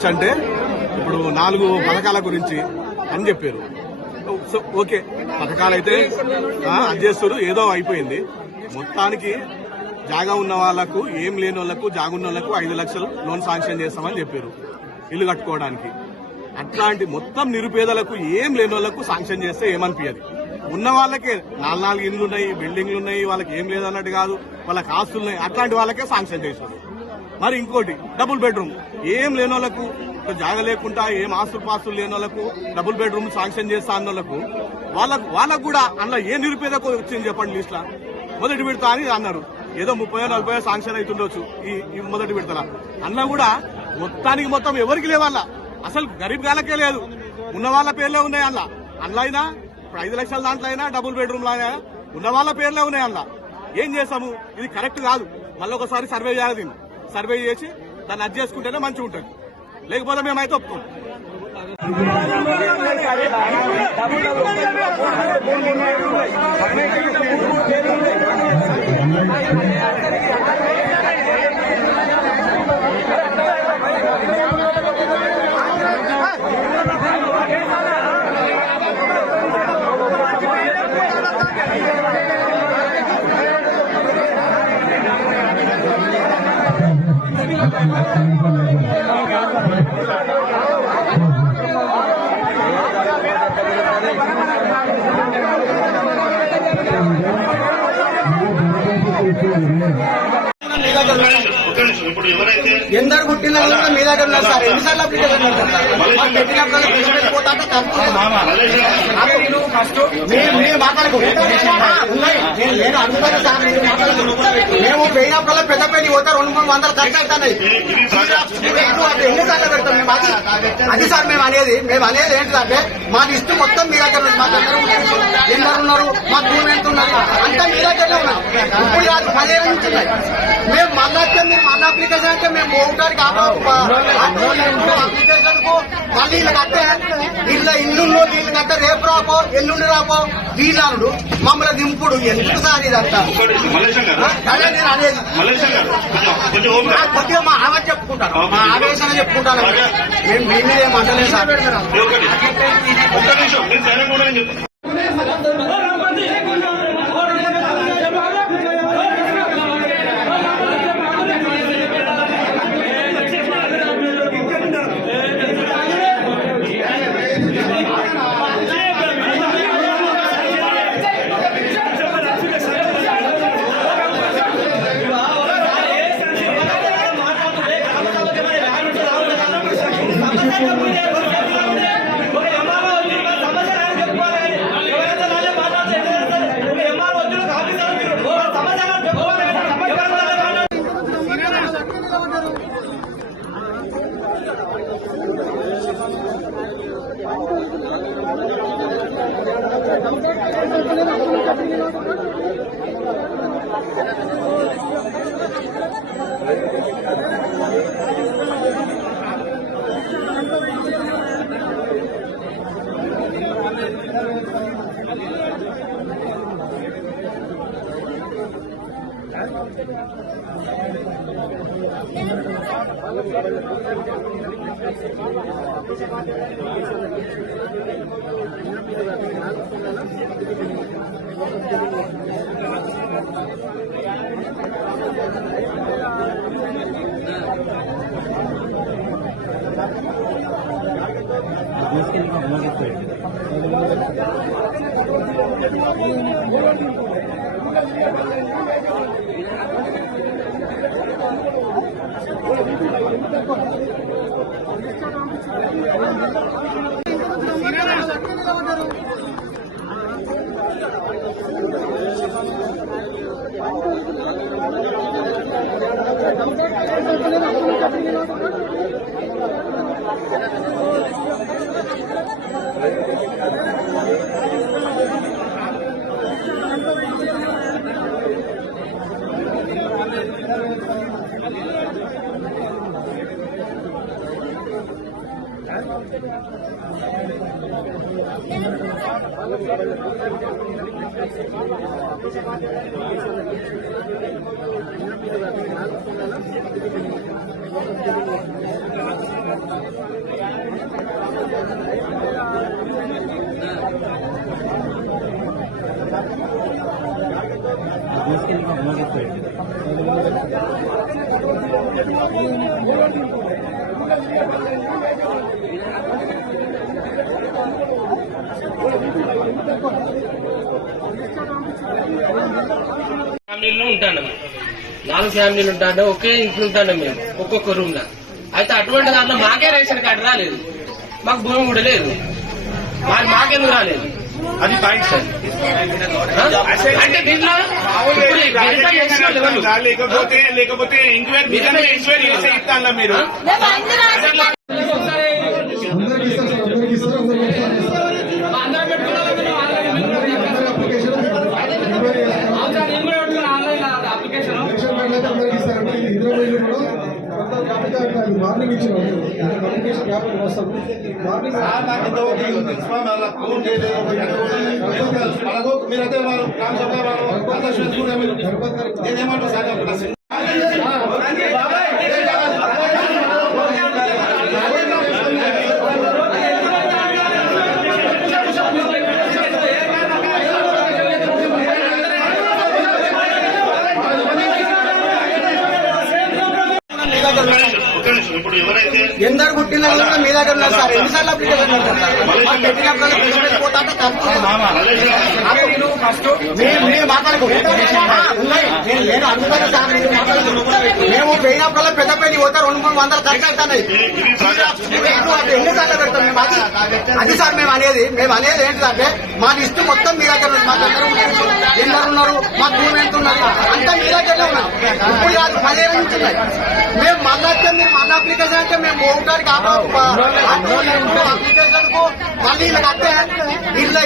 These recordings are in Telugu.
గురించి అంటే ఇప్పుడు 4 పథకాల గురించి అని చెప్పారు. సో ఓకే, పథకాలు అయితే అది చేస్తారు, ఏదో అయిపోయింది. మొత్తానికి జాగా ఉన్న వాళ్లకు, ఏం లేని వాళ్లకు, జాగా ఉన్న వాళ్లకు 5 లక్షలు లోన్ శాంక్షన్ చేస్తామని చెప్పారు ఇల్లు కట్టుకోవడానికి. అట్లాంటి మొత్తం నిరుపేదలకు, ఏం లేని వాళ్లకు శాంక్షన్ చేస్తే ఏమనిపించదు. ఉన్న వాళ్ళకే 4 ఇండ్లు ఉన్నాయి, బిల్డింగ్లు ఉన్నాయి, వాళ్ళకి ఏం లేదన్నట్టు కాదు, వాళ్ళకి ఆస్తులు ఉన్నాయి, అట్లాంటి వాళ్ళకే శాంక్షన్ చేశారు. మరి ఇంకోటి డబుల్ బెడ్రూమ్, ఏం లేని వాళ్లకు, జాగా లేకుండా ఏం ఆస్తులు పాస్తులు లేని వాళ్లకు డబుల్ బెడ్రూమ్ శాంక్షన్ చేస్తా అన్న వాళ్ళకు కూడా అందులో ఏ నిరుపేదకు వచ్చింది చెప్పండి లిస్ట్ లా. మొదటి విడత అని అన్నారు, ఏదో 30-40 శాంక్షన్ అవుతుండొచ్చు ఈ మొదటి విడతల అన్నా కూడా మొత్తానికి మొత్తం ఎవరికి లేవాళ్ళ, అసలు గరీబ్ గాలకే లేదు, ఉన్న వాళ్ళ పేర్లే ఉన్నాయి అందులో అయినా. ఇప్పుడు 5 లక్షల దాంట్లో అయినా, డబుల్ బెడ్రూమ్ లో అయినా ఉన్న వాళ్ళ పేర్లే ఉన్నాయి అందులో. ఏం చేస్తాము, ఇది కరెక్ట్ కాదు. మళ్ళీ ఒకసారి సర్వే చేయాలి, దీన్ని సర్వే చేసి దాన్ని అది చేసుకుంటేనే మంచిగా ఉంటుంది, లేకపోతే మేమైతే ఒప్పుకోం. ఎందరు పుట్టిన మీ దగ్గర ఉన్నారు సార్. ఎన్నిసార్లు అప్లికేషన్ నేను అనుకున్నాను సార్. మేము పోయినప్పుడల్లా పెద్ద పెళ్లి పోతే 200-300 ఖర్చు అవుతున్నాయి. ఎన్నిసార్లు పెడతాం మేము? అది సార్ మేము అనేది ఏంటంటే మా లిస్టు మొత్తం మీ దగ్గర ఉంది. మాకు ఎందరు ఉన్నారు, మాకు భూమి ఎంత ఉన్నారు అంతా మీ దగ్గరనే ఉన్నారు. ఇప్పుడు కాదు 10 నుంచి ఉన్నాయి. మేము మళ్ళీ మీరు మన అప్లికేషన్ అంటే మేము పోవడానికి అప్లికేషన్ కు మళ్ళీ వీళ్ళు కట్టే ఇల్లు వీళ్ళు కట్టే రేపు రాపో ఎల్లుండి రాపో వీళ్ళు మమ్మల్ని దింపుడు ఎందుకు సార్ ఇదంతా? అదే నేను అనేది కొద్దిగా మా ఆవేశ చెప్పుకుంటాను, మా ఆవేశం చెప్పుకుంటాను. మేము మీ మీద ఏమంటలేదు సార్. ఫ్యామిలీలో ఉంటాను, 4 ఫ్యామిలీలు ఉంటాను, ఒకే ఇంట్లో ఉంటాను మేము ఒక్కొక్క రూమ్ లో. అయితే అటువంటి దాంట్లో మాకే రేషన్ కార్డు రాలేదు, మాకు భూమి కూడా లేదు, మాకెందుకు రాలేదు? అది పాయింట్ సార్. అంటే దీంట్లో లేకపోతే ఎంక్వైరీ చేసే ఇస్తాను మీరు. మార్నింగ్ ఇచ్చిన కమ్యూనికేషన్ గ్యాప్ వస్తాము. మార్నింగ్ మీరైతే వాళ్ళు గ్రామ సభ నేనేమంటారు సార్ ఎందరు పుట్టిన మీ దగ్గర ఉన్నారు సార్. ఎన్నిసార్లు అప్లికేషన్ నేను అనుకున్నాను సార్. మేము పోయినప్పుడల్లా పెద్ద పెళ్లి పోతే 200-300 ఖర్చు అవుతున్నాయి. ఎన్నిసార్లు పెడతాం మేము? అది సార్ మేము అనేది ఏంటంటే మా లిస్టు మొత్తం మీ దగ్గర ఉంది. మాకు ఎందరు ఉన్నారు, మా భూమి ఎంత ఉన్నది అంతా మీ దగ్గరనే ఉన్నాం. ఇప్పుడు కాదు 10 ఏళ్ళ నుంచి ఉన్నాయి. మేము మళ్ళీ మీరు మళ్ళీ అప్లికేషన్ అంటే మేము ఒకటానికి అప్లికేషన్ కు మళ్ళీ వీళ్ళకి అట్టే ఇల్లు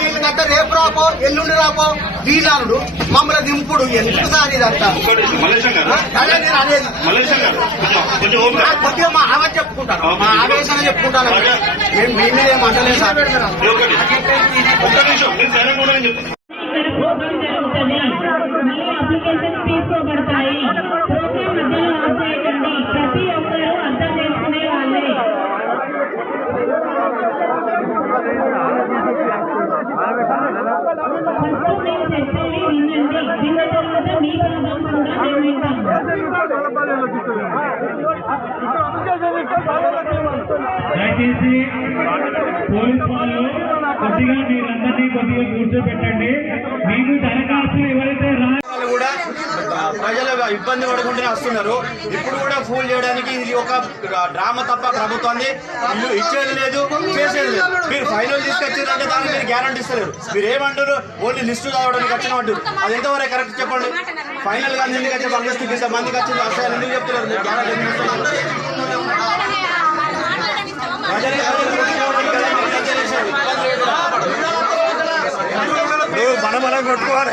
వీళ్ళకి అట్టే రేపు రాపో ఎల్లుండి రాపో వీళ్ళాడు మమ్మల్ని దింపుడు ఎందుకు సార్ ఇదంతా? అదే నేను అనేది కొద్దిగా మా ఆవేశ చెప్పుకుంటాను, మా ఆవేశంగా చెప్పుకుంటాను. మేము మీ మీద ఏమంటలేదు సార్. అప్లికేషన్ తీసుకోబడతాయి. ప్రోగ్రామ్ మధ్యలో ఆఫ్ చేయకండి. ప్రతి ఒక్కరూ అర్థం చేసుకునే వాళ్ళే. ఫస్ట్ మేము చెప్పేది వినండి. విన్న తర్వాత మీ భాగం కూడా మేము వింటాం. దయచేసి పోలీసు వాళ్ళు కొద్దిగా మీరందరినీ కొద్దిగా కూర్చోబెట్టండి. మీకు దరఖాస్తు ఎవరైతే కూడా ప్రజలు ఇబ్బంది పడకుండా వస్తున్నారు. ఇప్పుడు కూడా ఫూల్ చేయడానికి ఇది ఒక డ్రామా తప్ప ప్రభుత్వాన్ని ఇచ్చేది లేదు, చేసేది లేదు. మీరు ఫైనల్ తీసుకొచ్చారంటే దానికి మీరు గ్యారంటీ ఇస్తలేరు. మీరు ఏమంటారు? ఓన్లీ లిస్టు చదవడానికి వచ్చిన అంటారు. అది ఎంతవరకు కరెక్ట్ చెప్పండి. ఫైనల్ గా ఎందుకు వచ్చే లిస్ట్ ఇంతమందికి వచ్చింది అసలు ఎందుకు చెప్తున్నారు? మీరు గ్యారంటీ మనం కొట్టుకోవాలి.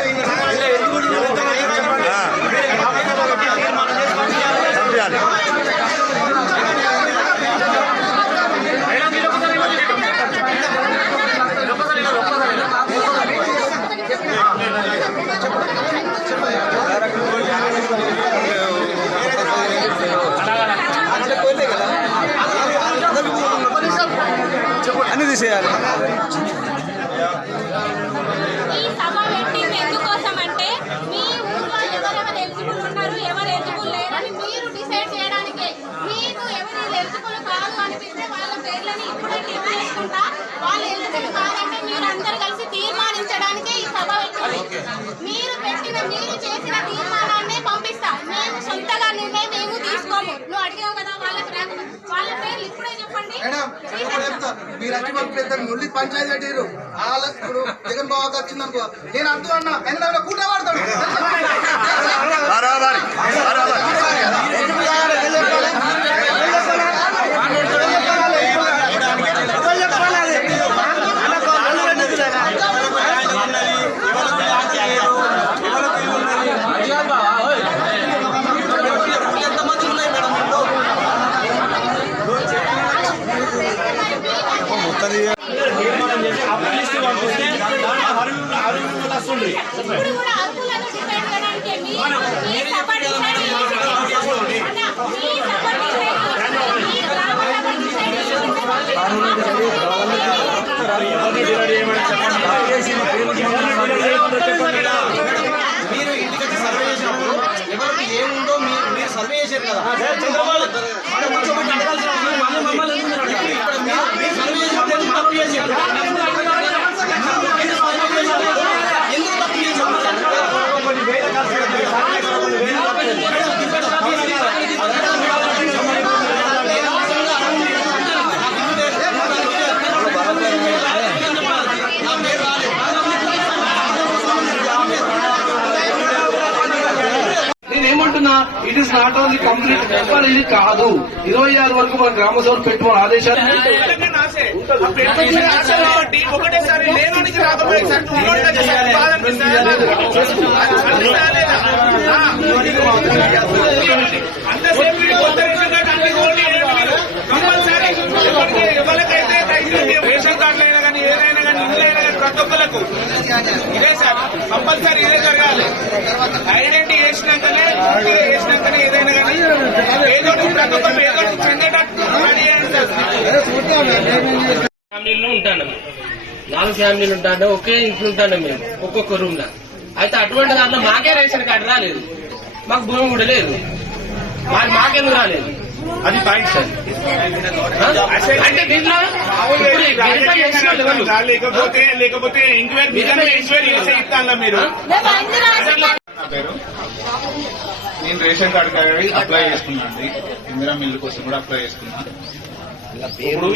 అన్ని తీసేయాలి. ఈ సభ పెట్టింది ఎందుకోసం అంటే మీ ఊర్లో ఎవరెవరు ఎలిజిబుల్ ఉన్నారు, ఎవరు ఎలిజిబుల్ లేరని మీరు డిసైడ్ చేయడానికి. మీకు ఎవరు ఎలిజిబుల్ కాదు అనిపిస్తే వాళ్ళ పేర్లని ఇప్పుడే లిస్ట్ చేసుకుంటా. వాళ్ళు ఎలిజిబుల్ కాదంటే మీరు అందరు కలిసి తీర్మానించడానికే ఈ సభ పెట్టింది. మీరు చేసిన తీర్మానాన్నే పంపిస్తా. మేము సొంతగా నిర్ణయం మేము తీసుకోము. నువ్వు అడిగావు కదా వాళ్ళకి రాకుండా వాళ్ళ పేర్లు ఇప్పుడే చెప్పండి. మీరు అట్టి పెద్ద ముళ్ళి పంచాయతీ పెట్టారు. ఇప్పుడు జగన్ బాబు వచ్చిందనుకో నేను అంటూ అన్నా ఎందుకంటే కూట వాడతాడు. ఇప్పుడు కూడా అర్హులను డిసైడ్ చేయడానికి మీ సభ డిసైడ్ మీరు ఇంటికి సర్వే చేశారు కదా మనం కూర్చోబెట్టి అడగాల్సిన అవసరం మళ్ళీ మమ్మల్ని ఎందుకు మీరు అడగాలి? ఇక్కడ మీ సర్వే చేసినప్పుడు ఎందుకు తప్పు చేశారు? ఎందుకు తప్పు చేశారు? నేనేమంటున్నా, it is not only complete number, ఇది కాదు. 26 వరకు మన గ్రామ సభలు పెట్టుకున్న ఆదేశాలు ఒకటేసారి లేనోనికి రాకపోయేసరి బాధ అనిపిస్తుంది. అంతసేపు కంపల్సరీ ఎవరికైతే రేషన్ కార్డులు అయినా కానీ ఏదైనా కానీ ఇంట్లో అయినా కానీ ప్రతి ఒక్కరికి ఇదే సార్ కంపల్సరీ ఇదే జరగాలి. ఐడెంటిటీ వేసినాకనే ఏదైనా కానీ ఏదో ప్రతి ఒక్కరు ఏదో చెందేటట్టు రెడీ అయ్యండి సార్. ఫ్యామిలీలో ఉంటాను, 4 ఫ్యామిలీలు ఉంటాను, ఒకే ఇంట్లో ఉంటాను మేము ఒక్కొక్క రూమ్ లో. అయితే అటువంటి దాంట్లో మాకే రేషన్ కార్డు రాలేదు, మాకు భూమి కూడా లేదు, మాకెందుకు రాలేదు? అది పాయింట్ సార్. అంటే దీంట్లో లేకపోతే ఎంక్వైరీ చేసే ఇస్తాను మీరు. నా పేరు, నేను రేషన్ కార్డు అప్లై చేసుకున్నాను. ఇందిరా మిల్లు కోసం కూడా అప్లై చేసుకున్నా. ఇప్పుడు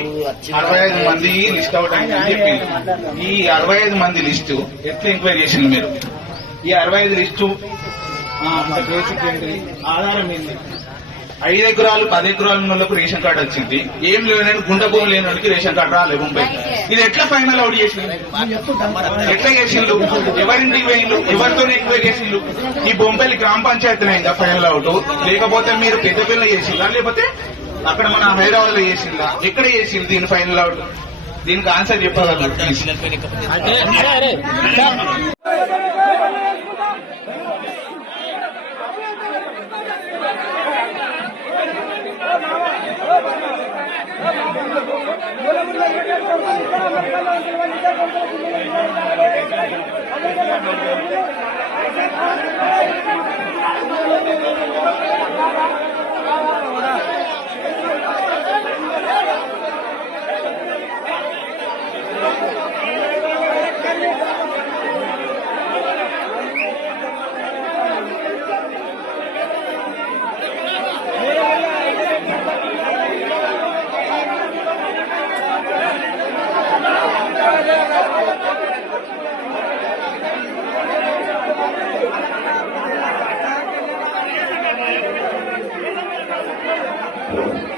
65 మంది లిస్ట్ అవుట్ అయింది అని చెప్పింది. ఈ 65 మంది లిస్టు ఎట్లా ఎంక్వైరీ చేసింది మీరు? ఈ 65 లిస్టు బేసిక్ ఏంటి, ఆధారం ఏంటి? 5 ఎకరాలు 10 ఎకరాలు ఉన్న వాళ్ళకు రేషన్ కార్డు వచ్చింది, ఏం లేని గుండె భూమి లేని వాళ్ళకి రేషన్ కార్డు రాలేదు ముంబై. ఇది ఎట్లా ఫైనల్ అవుట్ చేసింది? ఎట్లా చేసిండు? ఎవరింటికి పోయిండు? ఎవరితో ఎంక్వైరీ చేసిండు? ఈ బొంపల్లి గ్రామ పంచాయతీలో అయిందా ఫైనల్ అవుట్? లేకపోతే మీరు పెద్దపల్లి చేసిందా? లేకపోతే అక్కడ మన హైదరాబాద్ లో చేసిందా? ఎక్కడ చేసింది దీని ఫైనల్ అవుట్? దీనికి ఆన్సర్ చెప్పగలరు ప్లీజ్. Thank you.